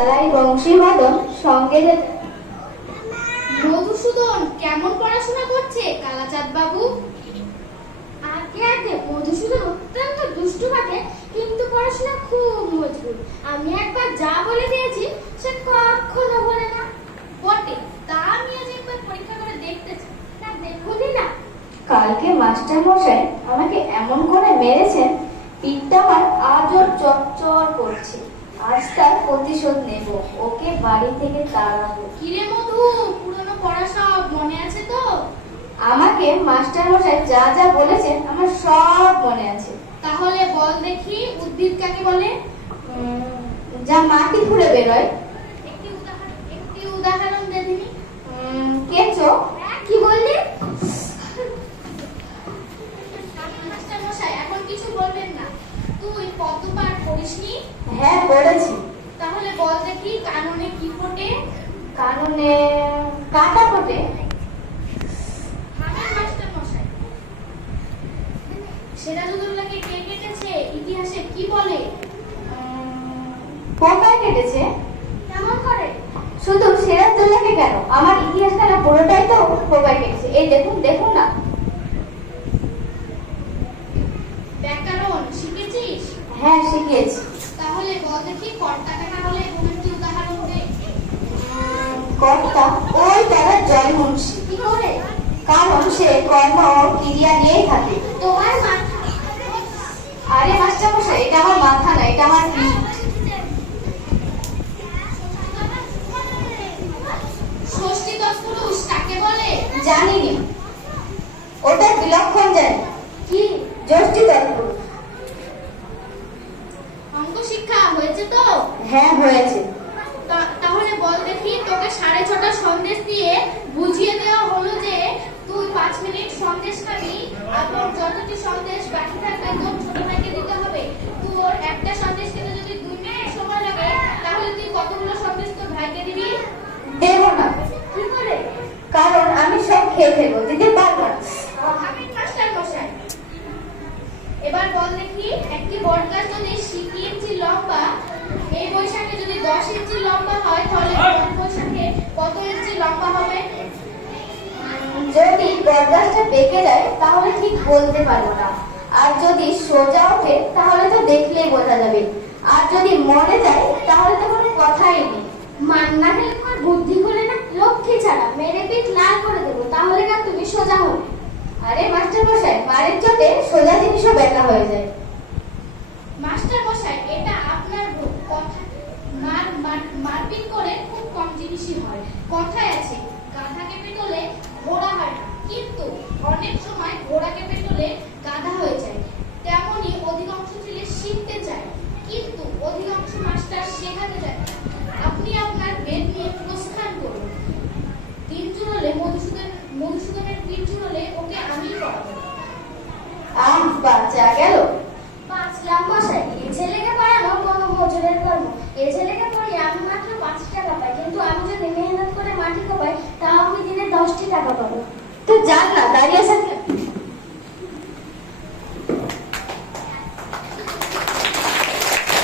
বেলায় বংশীবাদন সঙ্গে যেতে। মধুসূদন কেমন পড়াশোনা করছে কালাচাঁদ বাবু? আগে আগে মধুসূদন অত্যন্ত দুষ্টু থাকে, কিন্তু পড়াশোনা খুব মজবুত। আমি একবার যা বলে দিয়েছি সে কখনো বলে না। বটে, তা আমি আজ একবার পরীক্ষা করে দেখতে চাই। না দেখুনই না। কালকে মাস্টার মশাই আমাকে এমন করে মেরেছেন, পিঠটা আমার আজও চচ্চর করছে। আজ তার প্রতিশোধ নেব, ওকে বাড়ি থেকে তাড়াবো। কিরে মধু, পুরনো পড়া সব মনে আছে তো? আমাকে মাস্টার মশাই যা যা বলেছেন আমার সব মনে আছে। তাহলে বল দেখি, উদ্ভিদ কাকে বলে? যা মাটি খুঁড়ে বেরোয়। একটি উদাহরণ দে দিনি। কেঁচো। কি বললি? মাস্টার মশাই এখন কিছু বলবেন না। তুই পদ্ম পাঠ করিসনি? হ্যাঁ পড়েছি। তাহলে বল দেখি, কাননে কি ফোটে? কাননে কাটা ফোটে। থামেন মাস্টার মশাই। সিরাজুদ্দৌলাকে কে কেটেছে ইতিহাসে কি বলে? পোকায় কেটেছে। কেমন করে? শুধু সিরাজদৌল্লাকে কেন, আমার ইতিহাস খেলা পুরোটাই তো পোকায় কেটেছে। এই দেখুন, দেখুন না। ব্যাকরণ শিখেছিস? হ্যাঁ শিখিয়েছি। তাহলে বল দেখি, কর্তা কাকে বলে এমন একটি উদাহরণ দে। কর্তা ওই তারা জয়মুন্সী। কি করে? কারণ সে কর্ম ও ক্রিয়া নিয়েই থাকে। তোমার মাথা। আরে মাস্টার মশাই, এটা আমার মাথা না, এটা আমার পিঠ। ষষ্ঠী তৎপুরুষ কাকে বলে? জানিনি, ওটা বিলক্ষণ জানি। কি? ষষ্ঠী তৎপুরুষ। অঙ্ক শিক্ষা হয়েছে তো? হ্যাঁ হয়েছে। তাহলে বল দেখি, তোকে 6:30 সন্দেশ দিয়ে বুঝিয়ে দেওয়া হলো যে তুই 5 মিনিট সন্দেশ খাবি, এবং যতটি সন্দেশ বাকি থাকবে তোর ছোট ভাইকে দিতে হবে। তোর একটা সন্দেশ খেতে যদি 2 মিনিট সময় লাগে, তাহলে তুই কতগুলো সন্দেশ তোর ভাইকে দিবি? দেব না। কি করে? কারণ আমি সব খেয়ে ফেলবো, দিতে পারবো না। আমি মাস্টার মশাই। এবার বল দেখি, একটি বটগাছ যদি 7 ইঞ্চি লম্বা, এই বৈশাখে যদি 10 ইঞ্চি লম্বা হয়, তাহলে পরের বৈশাখে কত ইঞ্চি লম্বা হবে? যদি বটগাছটা বেঁকে যায় তাহলে ঠিক বলতে পারবো না, আর যদি সোজা ওঠে তাহলে তো দেখলেই বোঝা যাবে, আর যদি মরে যায় তাহলে তো কোনো কথাই নেই। মান্না খেলে তোমার বুদ্ধি করে না? লক্ষ্মী ছাড়া মেরে পিঠ লাল করে দেবো, তাহলে না তুমি সোজা হবে। আরে মাস্টার মশাই, মারের চোটে সোজা জিনিসও বেঁকা হয়ে যায়। মাস্টার মশাই, এটা আপনার ভুল। কথা মারপিট করে খুব কম জিনিসই হয়। কথায় আছে, গাধাকে পেটলে ঘোড়া হয় না, কিন্তু অনেক সময় ঘোড়াকে পেটলে গাধা হয়ে যায়। তেমনি অধিকাংশ ছেলে শিখতে চায়, কিন্তু অধিকাংশ মাস্টার শেখাতে চায় না। আপনি আপনার বেদ নিয়ে প্রস্থান করুন। দিন চুরলে মধুসূদনের দিন চুরলে ওকে আমি পড়াবো। বাচ্চা গেল। বাঁচলাম মশাই, এ ছেলেকে পড়ানো কোনো মজুরের কর্ম। এ ছেলেকে পড়িয়ে আমি মাত্র 5 টাকা পাই, কিন্তু আমি যদি মেহনত করে মাটি কোপাই তাও আমি দিনে 10টি টাকা পাবো।